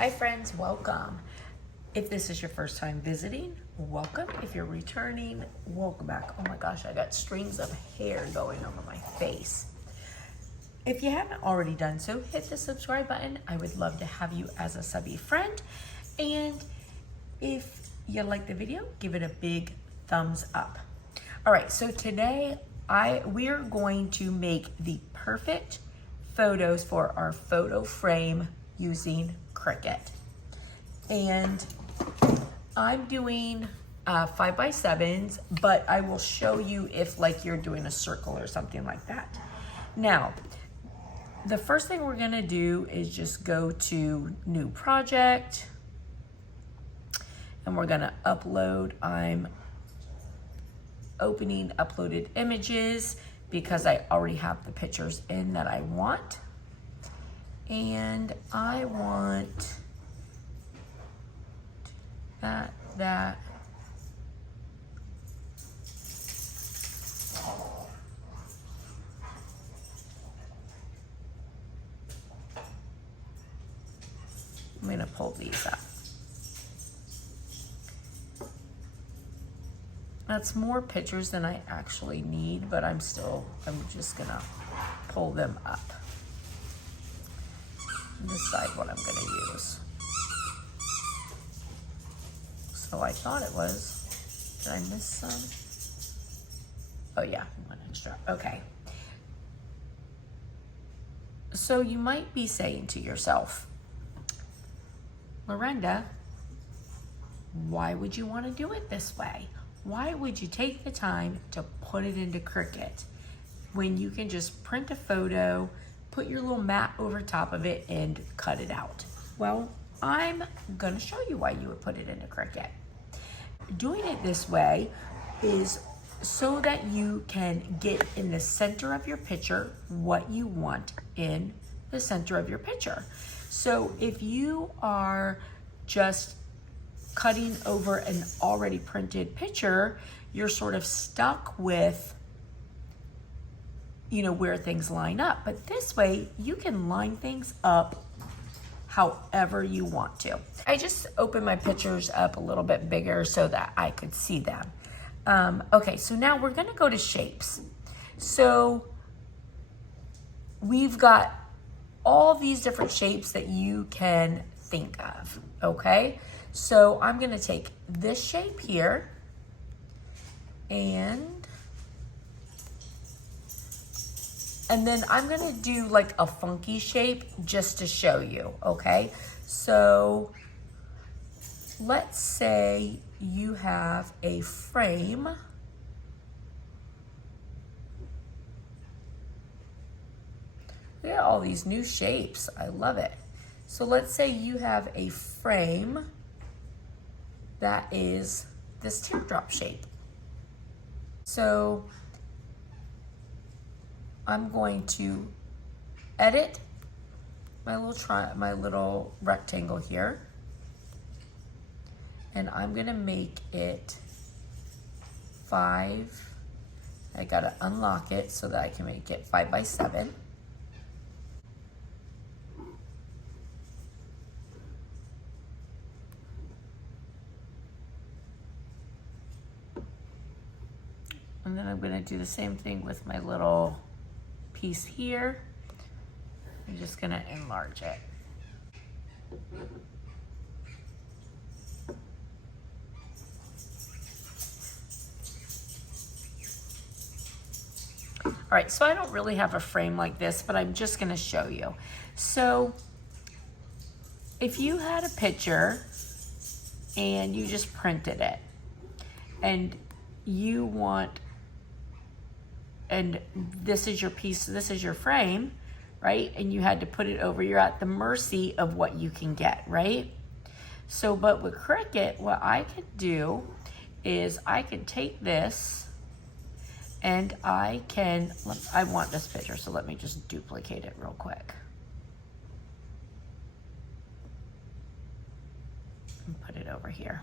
Hi friends, welcome. If this is your first time visiting, welcome. If you're returning, welcome back. Oh my gosh, I got strings of hair going over my face. If you haven't already done so, hit the subscribe button. I would love to have you as a subby friend. And if you like the video, give it a big thumbs up. All right, so today we are going to make the perfect photos for our photo frame using Cricut. And I'm doing 5x7s, but I will show you if like you're doing a circle or something like that. Now, the first thing we're gonna do is just go to new project and we're gonna upload. I'm opening uploaded images because I already have the pictures in that I want. And I want that. I'm gonna pull these up. That's more pictures than I actually need, but I'm just gonna pull them up and decide what I'm gonna use. So I thought it was, did I miss some? Oh yeah, one extra, okay. So you might be saying to yourself, Miranda, why would you want to do it this way? Why would you take the time to put it into Cricut when you can just print a photo, put your little mat over top of it and cut it out? Well, I'm gonna show you why you would put it into Cricut. Doing it this way is so that you can get in the center of your picture what you want in the center of your picture. So if you are just cutting over an already printed picture, you're sort of stuck with, you know, where things line up. But this way you can line things up however you want to. I just opened my pictures up a little bit bigger so that I could see them. Okay, so now we're gonna go to shapes. So we've got all these different shapes that you can think of, okay? So I'm gonna take this shape here and then I'm gonna do like a funky shape just to show you, okay? So let's say you have a frame. Look at all these new shapes, I love it. So let's say you have a frame that is this teardrop shape. So I'm going to edit my little rectangle here, and I'm gonna make it 5. I gotta unlock it so that I can make it 5x7. And then I'm gonna do the same thing with my little piece here. I'm just gonna enlarge it. All right, so I don't really have a frame like this, but I'm just gonna show you. So if you had a picture and you just printed it and you want, and this is your piece, this is your frame, right? And you had to put it over, you're at the mercy of what you can get, right? So, but with Cricut, what I could do is I could take this and I want this picture, so let me just duplicate it real quick. And put it over here.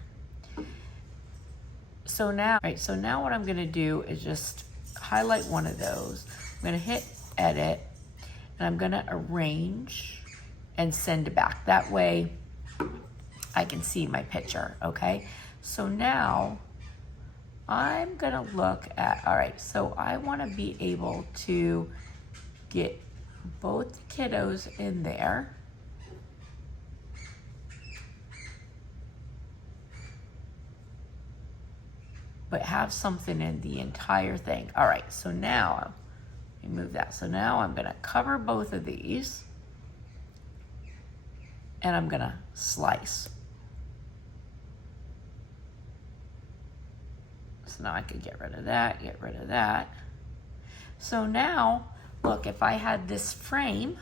So now, right, so now what I'm gonna do is just highlight one of those. I'm gonna hit edit and I'm gonna arrange and send it back. That way I can see my picture, okay? So now I'm gonna look at, all right, so I wanna be able to get both kiddos in there. But have something in the entire thing. All right, so now, let me move that. So now I'm gonna cover both of these and I'm gonna slice. So now I could get rid of that, get rid of that. So now, look, if I had this frame,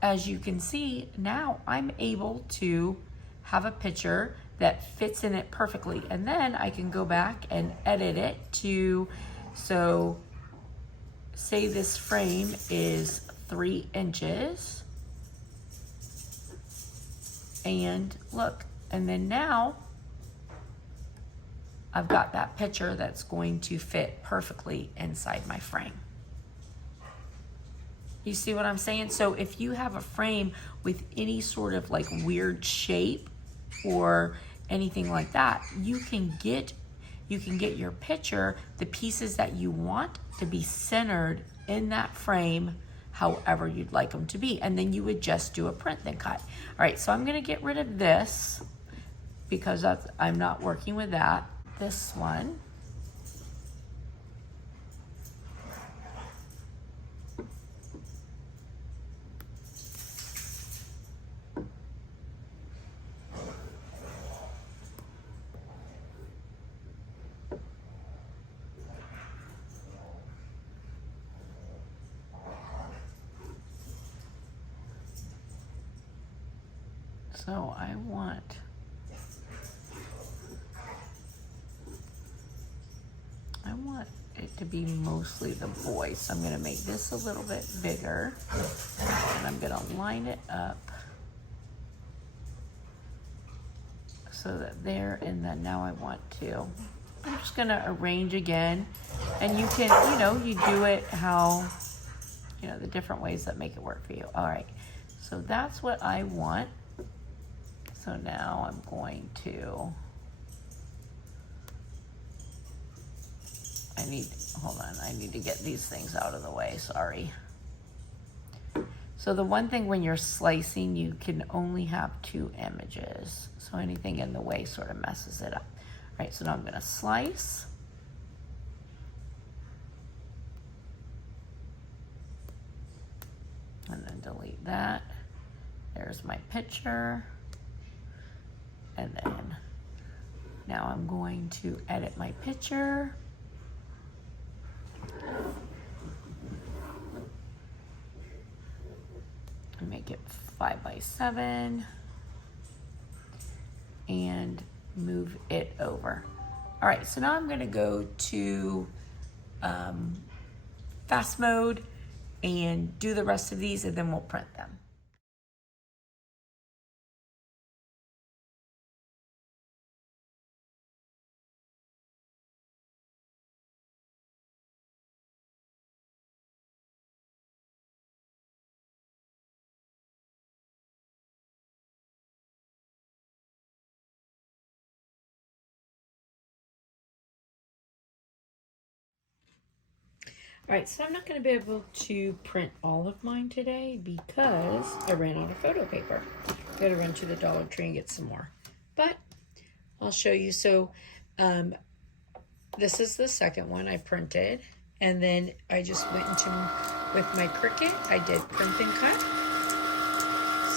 as you can see, now I'm able to have a picture that fits in it perfectly. And then I can go back and edit it to, so say this frame is 3 inches. And look, and then now I've got that picture that's going to fit perfectly inside my frame. You see what I'm saying? So if you have a frame with any sort of like weird shape or anything like that, you can get your picture, the pieces that you want to be centered in that frame however you'd like them to be. And then you would just do a print then cut. All right, so I'm gonna get rid of this because I'm not working with that. This one. So I want it to be mostly the boy. So I'm gonna make this a little bit bigger and I'm gonna line it up so that there, and then now I want to, I'm just gonna arrange again, and you can, you do it how, the different ways that make it work for you. All right, so that's what I want. So now I'm going to, hold on, I need to get these things out of the way, sorry. So the one thing when you're slicing, you can only have 2 images. So anything in the way sort of messes it up. All right, so now I'm gonna slice. And then delete that. There's my picture. And then now I'm going to edit my picture. And make it 5x7 and move it over. All right, so now I'm gonna go to fast mode and do the rest of these, and then we'll print them. All right, so I'm not going to be able to print all of mine today because I ran out of photo paper. I got to run to the Dollar Tree and get some more. But I'll show you. So this is the second one I printed. And then I just went with my Cricut. I did print and cut.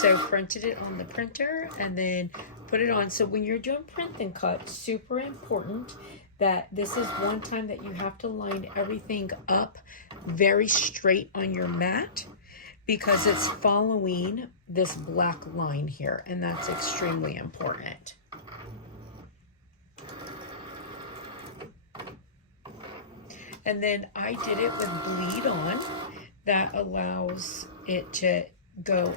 So printed it on the printer and then put it on. So when you're doing print and cut, super important that this is one time that you have to line everything up very straight on your mat because it's following this black line here, and that's extremely important. And then I did it with bleed on. That allows it to go,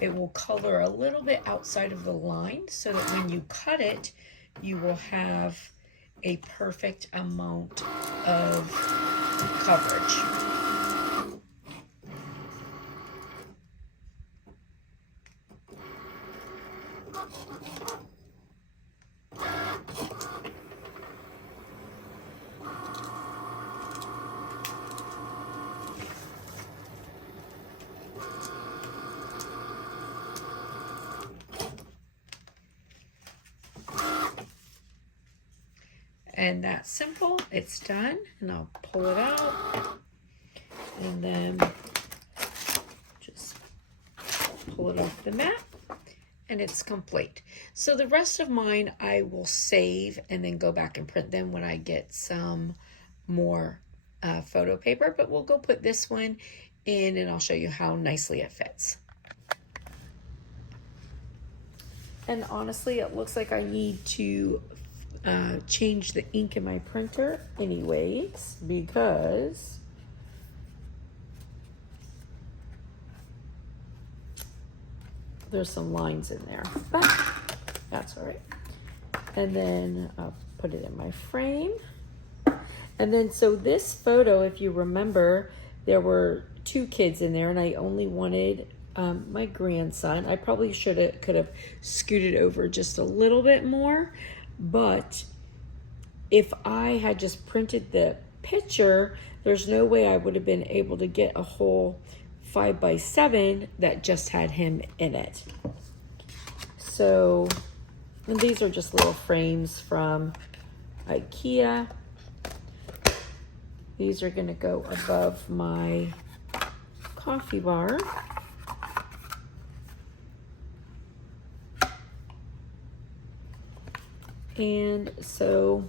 it will color a little bit outside of the line so that when you cut it, you will have a perfect amount of coverage. And that's simple, it's done, and I'll pull it out and then just pull it off the mat and it's complete. So the rest of mine I will save and then go back and print them when I get some more photo paper, but we'll go put this one in and I'll show you how nicely it fits. And honestly, it looks like I need to change the ink in my printer anyways, because there's some lines in there, but that's all right. And then I'll put it in my frame. And then, so this photo, if you remember, there were 2 kids in there and I only wanted my grandson. I probably could have scooted over just a little bit more, but if I had just printed the picture, there's no way I would have been able to get a whole 5x7 that just had him in it. So, and these are just little frames from IKEA. These are going to go above my coffee bar. And so,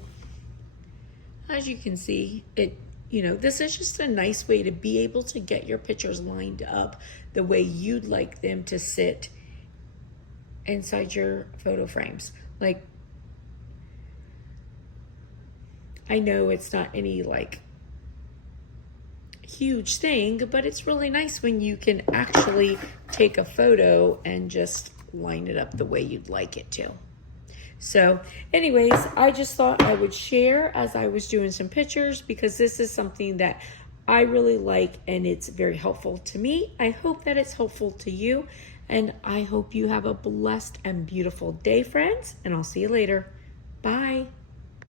as you can see, this is just a nice way to be able to get your pictures lined up the way you'd like them to sit inside your photo frames. Like, I know it's not any like huge thing, but it's really nice when you can actually take a photo and just line it up the way you'd like it to. So anyways, I just thought I would share as I was doing some pictures, because this is something that I really like and it's very helpful to me. I hope that it's helpful to you, and I hope you have a blessed and beautiful day, friends, and I'll see you later. Bye.